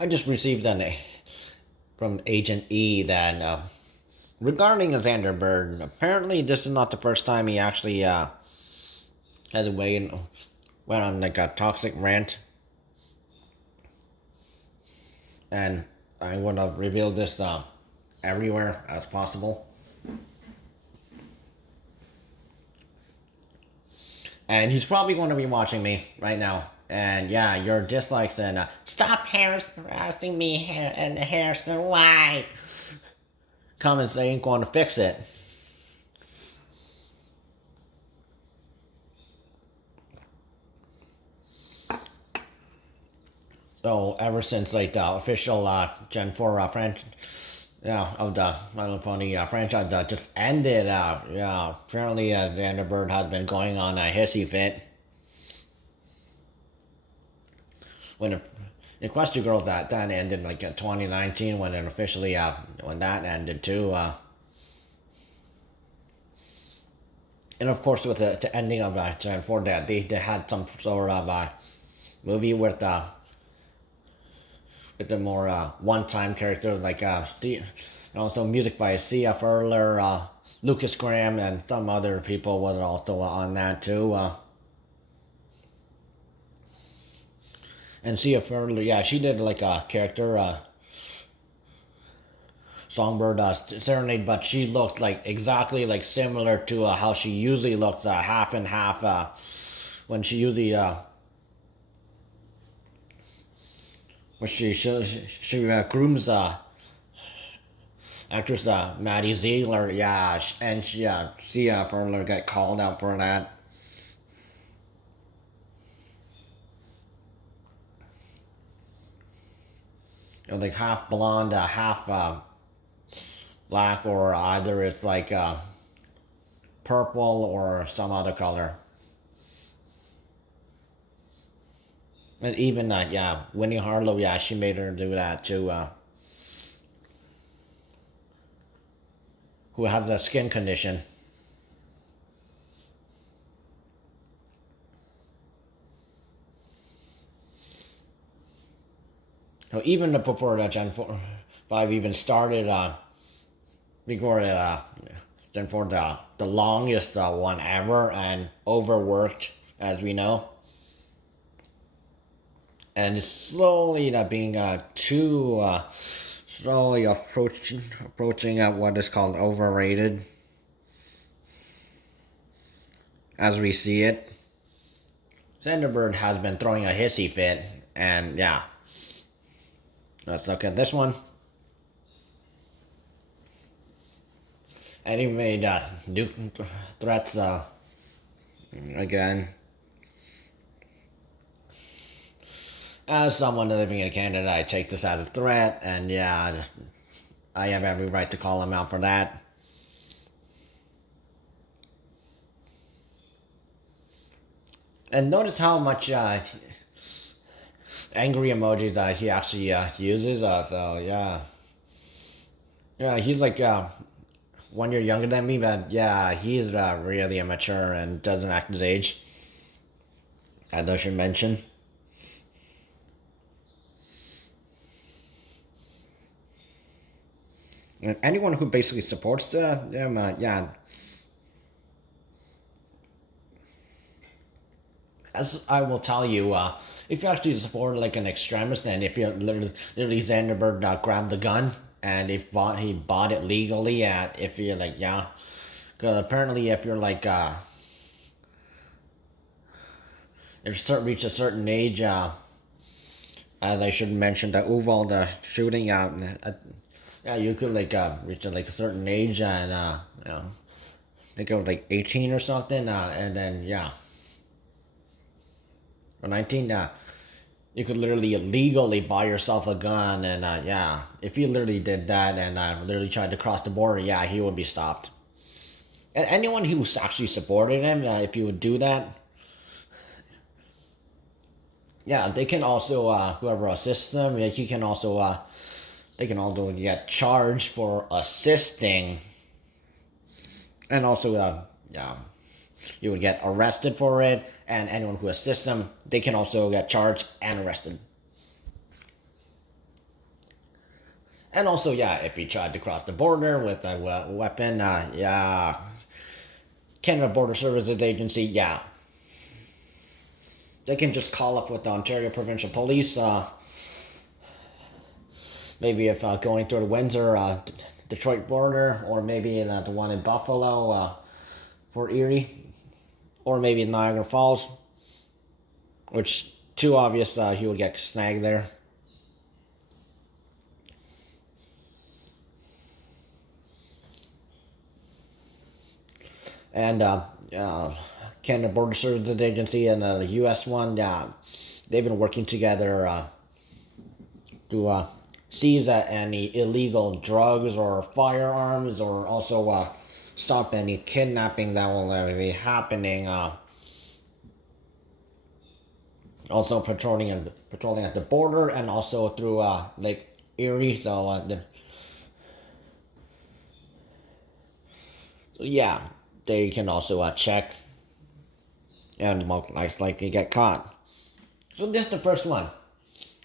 I just received from Agent E that regarding Zander Bird, apparently this is not the first time he actually has went on like a toxic rant, and I want to reveal this everywhere as possible. And he's probably going to be watching me right now. And yeah, your dislikes and stop harassing me and Harrison White comments ain't going to fix it. So ever since like the official Gen 4 franchise, yeah, of the My Little Pony franchise just ended, yeah, apparently Zander Bird has been going on a hissy fit. When the Equestria Girls that ended like in 2019 when it officially when that ended too. And of course with the ending of Gen 4 that they had some sort of movie with a more one-time character like also music by Sia Furler, Lucas Graham, and some other people was also on that too. And Sia Furler, yeah, she did like a character, Songbird Serenade, but she looked like exactly like similar to how she usually looks, half and half, when she usually when she grooms actress Maddie Ziegler, yeah, and she Sia Furler got called out for that. You know, like half blonde, half black, or either it's like purple or some other color. And even yeah, Winnie Harlow, yeah, she made her do that too. Who has a skin condition. So even before that Gen 4, 5 even started, before Gen 4, the longest one ever, and overworked, as we know. And it's slowly being too slowly approaching what is called overrated, as we see it. Zander Bird has been throwing a hissy fit, and yeah. Let's look at this one. And he made threats again. As someone living in Canada, I take this as a threat, and yeah, I have every right to call him out for that. And notice how much angry emojis he actually uses. So yeah, yeah, he's like 1 year younger than me, but yeah, he's really immature and doesn't act his age. As I should mention. And anyone who basically supports them, yeah. As I will tell you, if you actually support like an extremist, and if you literally Zander Bird grabbed the gun, and if he bought it legally, if you're like, yeah, because apparently if you're like if you reach a certain age, as I should mention, the Uvalde shooting, yeah, you could like reach like a certain age, and you know, I think it was like 18 or something, and then yeah, or 19, you could literally legally buy yourself a gun, and yeah, if you literally did that and literally tried to cross the border, yeah, he would be stopped. And anyone who's actually supported him, if you would do that, yeah, they can also whoever assists them, yeah, he can also they can also get charged for assisting, and also yeah, you would get arrested for it, and anyone who assists them, they can also get charged and arrested. And also, yeah, if you tried to cross the border with a weapon, yeah, Canada Border Services Agency, yeah, they can just call up with the Ontario Provincial Police. Maybe if going through the Windsor, Detroit border, or maybe the one in Buffalo, for Erie, or maybe Niagara Falls, which too obvious he would get snagged there. And Canada Border Services Agency and the U.S. one, they've been working together to seize any illegal drugs or firearms, or also stop any kidnapping that will be happening. Also patrolling at the border, and also through Lake Erie. So yeah, they can also check and most likely get caught. So this is the first one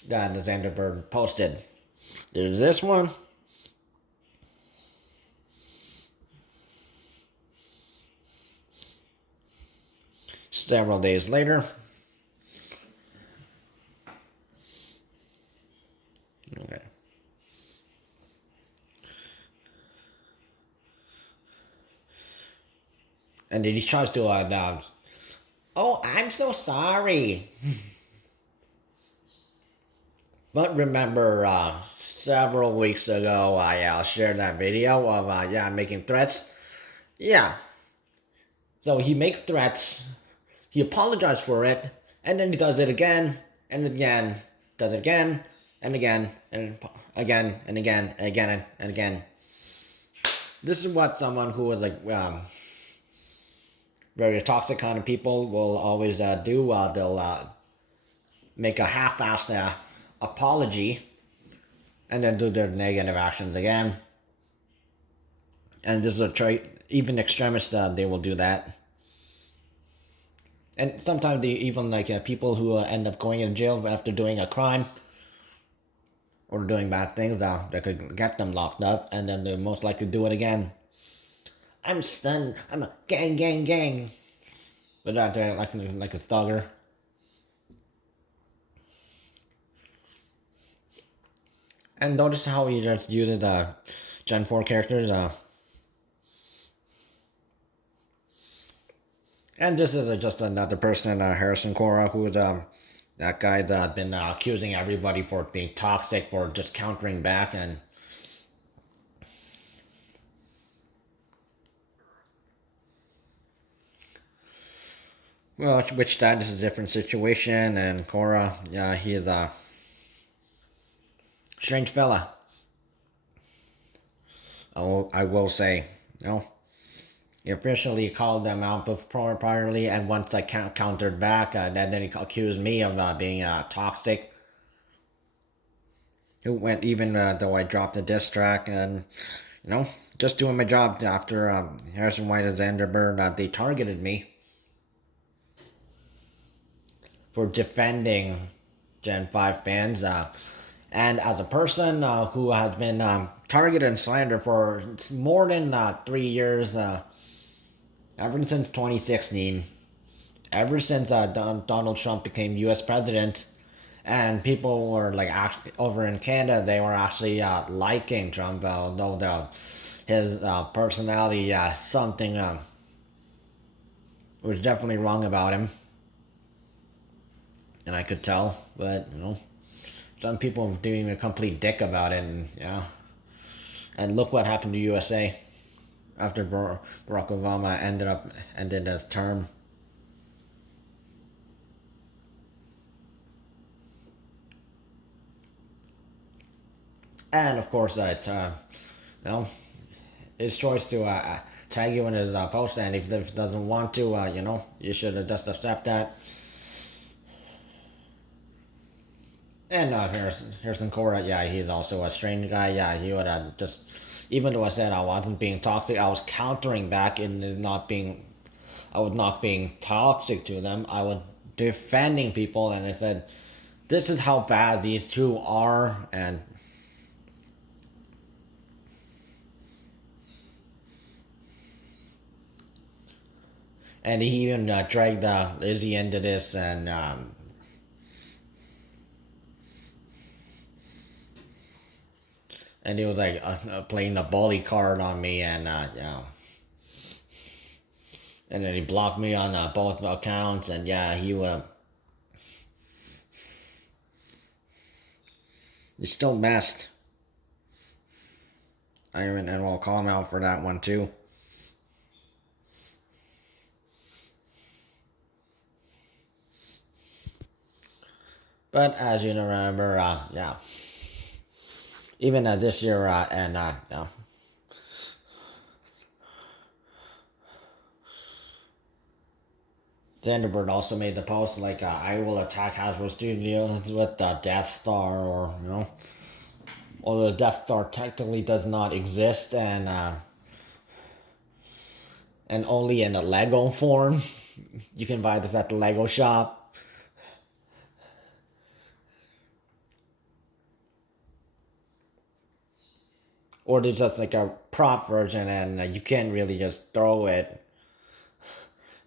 that the Zander Bird posted. There's this one. Several days later. Okay. And then he tries to oh, I'm so sorry. But remember, several weeks ago, I shared that video of making threats. Yeah. So he makes threats. He apologized for it, and then he does it again and again. Does it again and again and again and again and again and again. This is what someone who is like very toxic kind of people will always do. They'll make a half-assed apology and then do their negative actions again. And this is a trait. Even extremists, they will do that. And sometimes they even people who end up going in jail after doing a crime or doing bad things that could get them locked up, and then they most likely do it again. I'm stunned. I'm a gang. But they're like a thugger. And notice how he just uses Gen 4 characters. And this is just another person, Harrison Cora, who's that guy that's been accusing everybody for being toxic, for just countering back, and well, which that is a different situation. And Cora, yeah, he is a strange fella. I will say, he officially called them out priorly, and once I countered back, then he accused me of being toxic. Who went even though I dropped the diss track, and just doing my job after Harrison White and Zander Bird, they targeted me for defending Gen 5 fans. And as a person who has been targeted and slandered for more than 3 years, ever since 2016, ever since Donald Trump became U.S. president, and people were actually over in Canada, they were actually liking Trump, although his personality, something was definitely wrong about him, and I could tell. But some people were doing a complete dick about it, and look what happened to USA after Barack Obama ended his term. And of course, it's his choice to tag you in his post, and if he doesn't want to, you should just accept that. And Harrison Cora, yeah, he's also a strange guy. Yeah, he would just, even though I said I wasn't being toxic, I was countering back in not being, I was not being toxic to them. I was defending people, and I said, this is how bad these two are, and And he even dragged Lizzie into this, and he was like playing the bully card on me, and and then he blocked me on both accounts, and he's still messed. And we'll call him out for that one too. But as you remember, even this year, Zander Bird also made the post like, I will attack Hasbro Studios with the Death Star, or although the Death Star technically does not exist, and only in a Lego form. You can buy this at the Lego shop. Or there's just like a prop version, and you can't really just throw it.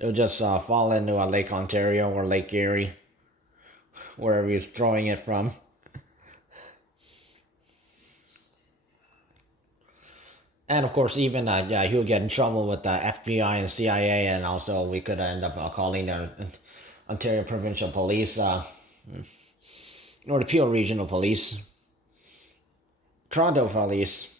It'll just fall into a Lake Ontario or Lake Erie, wherever he's throwing it from. And of course, even he'll get in trouble with the FBI and CIA, and also we could end up calling the Ontario Provincial Police, or the Peel Regional Police, Toronto Police,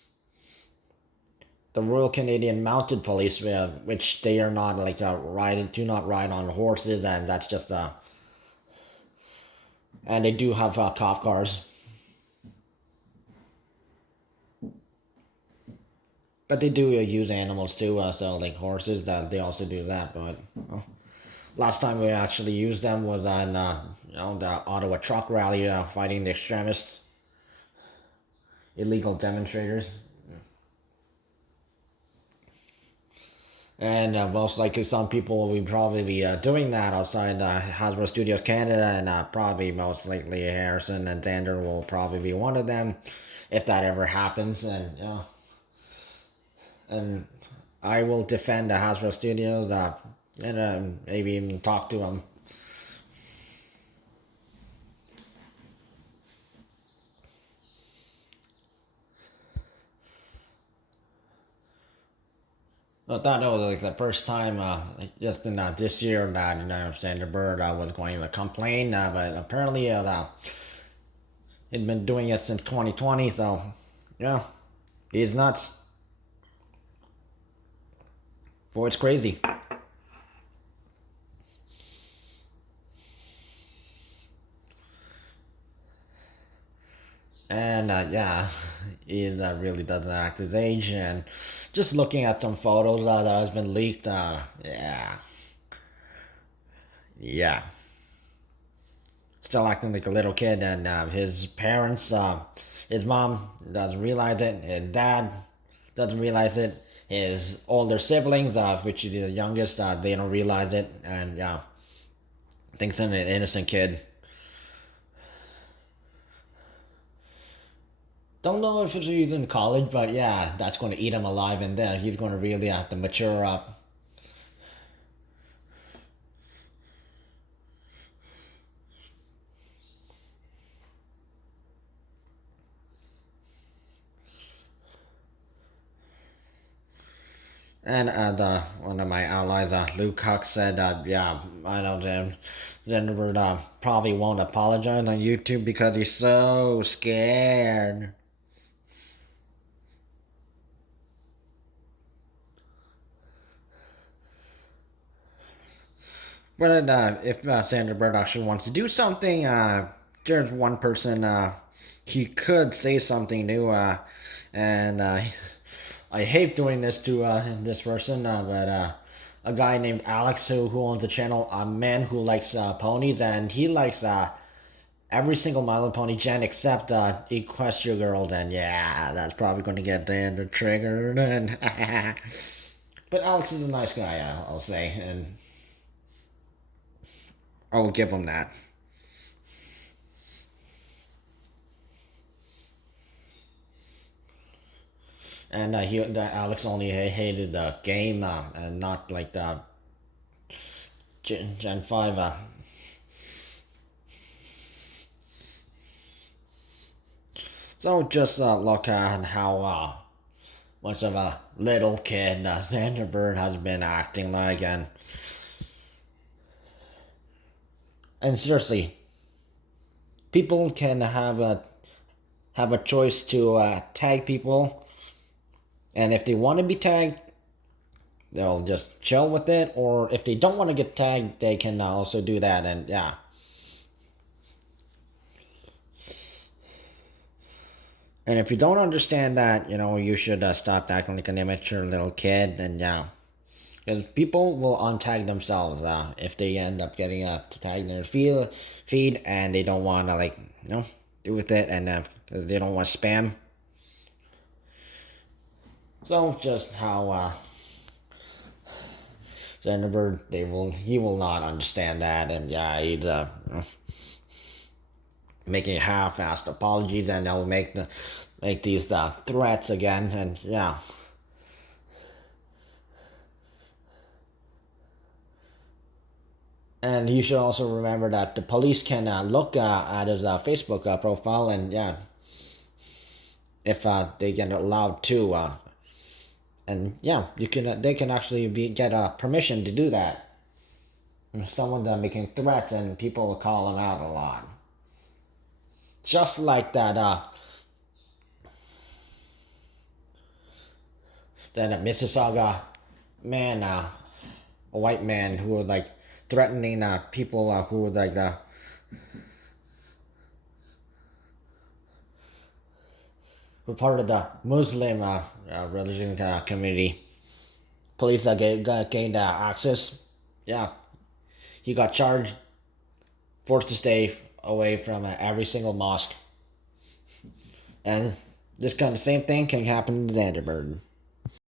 the Royal Canadian Mounted Police, which they are not like do not ride on horses, and that's just and they do have cop cars. But they do use animals too, so like horses, that they also do that. But last time we actually used them was on the Ottawa truck rally, fighting the extremists, illegal demonstrators. And most likely some people will probably be doing that outside Hasbro Studios Canada, and probably most likely Harrison and Zander will probably be one of them if that ever happens. And I will defend the Hasbro Studios, and maybe even talk to them. I thought it was like the first time, just in this year, that Zander Bird was going to complain, but apparently he'd been doing it since 2020, so yeah, he's nuts. Boy, it's crazy. And he really doesn't act his age. And just looking at some photos that has been leaked, yeah, still acting like a little kid. And his parents, his mom doesn't realize it, his dad doesn't realize it, his older siblings, which is the youngest, they don't realize it, and thinks I'm an innocent kid. Don't know if he's in college, but yeah, that's going to eat him alive, and then he's going to really have to mature up. And one of my allies, Luke Huck, said, I know Zander probably won't apologize on YouTube because he's so scared. But if Zander Bird actually wants to do something, there's one person he could say something new, and I hate doing this to this person, but a guy named Alex who owns a channel, a man who likes ponies, and he likes every single My Little Pony gen except Equestria Girl. And yeah, that's probably going to get Zander triggered. And but Alex is a nice guy, I'll say, and I will give him that. And Alex only hated the game, and not like the Gen 5. So just look at how much of a little kid Zander Bird has been acting like, and seriously, people can have a choice to tag people, and if they want to be tagged, they'll just chill with it, or if they don't want to get tagged, they can also do that, and yeah. And if you don't understand that, you should stop acting like an immature little kid, and yeah. Because people will untag themselves if they end up getting tagged in their feed and they don't want to, do with it, and because they don't want spam. So just how Zander Bird, he will not understand that, and yeah, he's making half-assed apologies, and they'll make these threats again, and yeah. And you should also remember that the police can look at his Facebook profile, and yeah, if they get allowed to, and yeah, they can actually get permission to do that. If someone's making threats, and people call them out a lot, just like that Mississauga man, a white man who was threatening people who were were part of the Muslim religion community. Police gained access. Yeah, he got charged, forced to stay away from every single mosque, and this kind of same thing can happen to Zander Bird.